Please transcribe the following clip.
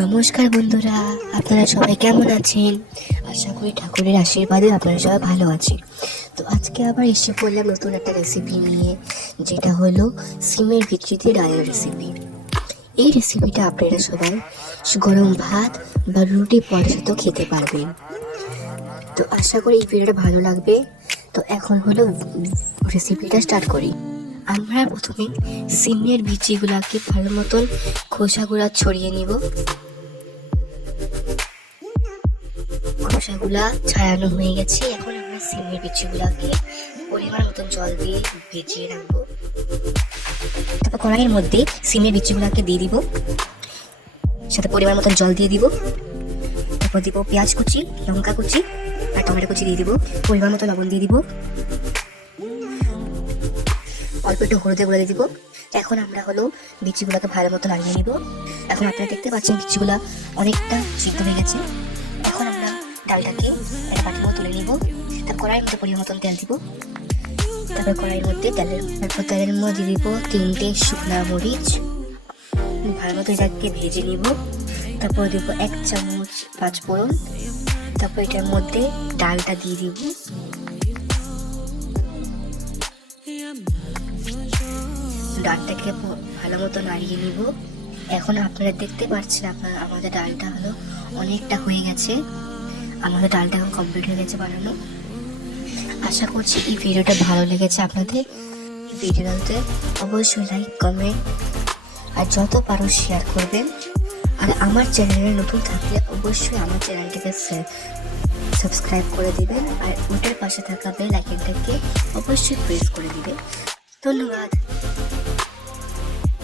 নমস্কার বন্ধুরা, আপনারা সবাই কেমন আছেন? আশা করি ঠাকুরের আশীর্বাদে আপনারা সবাই ভালো আছেন। তো আজকে আবার এসে পড়লাম নতুন একটা রেসিপি নিয়ে, যেটা হলো সিমের বিচি দিয়ে ডালের রেসিপি। এই রেসিপিটা আপনারা সবাই গরম ভাত বা রুটি পরোটার সাথেও খেতে পারবেন। তো আশা করি এই ভিডিওটা ভালো লাগবে। তো এখন হলো রেসিপিটা স্টার্ট করি। আমরা প্রথমে সিমের বিচিগুলাকে ভালো মতন খোসাগুলা ছড়িয়ে নিব। খোসাগুলা ছাড়ানো হয়ে গেছে। এখন আমরা সিমের বিচিগুলাকে পরিমাণ মতন জল দিয়ে ভিজিয়ে রাখবো। তারপর কড়াইয়ের মধ্যে সিমের বিচিগুলাকে দিয়ে দিব, সাথে পরিমাণ মতন জল দিয়ে দিব। তারপর দিব পেঁয়াজ কুচি, লঙ্কা কুচি আর টমেটো কুচি দিয়ে দিব। পরিমাণ মতো লবণ দিয়ে দিব, অল্প একটু হলুদে গুঁড়ো দিয়ে দিব। এখন আমরা হলো বিচিগুলোকে ভালো মতো নাড়িয়ে নিব। এখন আপনারা দেখতে পাচ্ছেন বিচিগুলা অনেকটা সিদ্ধ হয়ে গেছে। এখন আমরা ডালটাকে একটা বাটির মতো তুলে নিব। তারপর কড়াইয়ের মধ্যে পরিমাণ মতন তেল দিব। তারপর কড়াইয়ের মধ্যে তেলের মধ্যে দিব 3টে শুকনা মরিচ, ভালো মতো এটাকে ভেজে নিব। তারপর দিব 1 চামচ পাঁচফোড়ন। তারপর এটার মধ্যে ডালটা দিয়ে দিব। ডালটাকে ভালো মতো নাড়িয়ে নিব। এখন আপনারা দেখতে পাচ্ছেন আমাদের ডালটা হলো অনেকটা হয়ে গেছে। আমাদের ডালটা এখন কমপ্লিট হয়ে গেছে বানানো। আশা করছি এই ভিডিওটা ভালো লেগেছে আপনাদের। এই ভিডিওতে অবশ্যই লাইক, কমেন্ট আর যত পারো শেয়ার করবেন। আর আমার চ্যানেলে নতুন থাকলে অবশ্যই আমার চ্যানেলটিকে সাবস্ক্রাইব করে দিবেন। আর ওটার পাশে থাকা বেল আইকনটাকে অবশ্যই প্রেস করে দিবেন। ধন্যবাদ।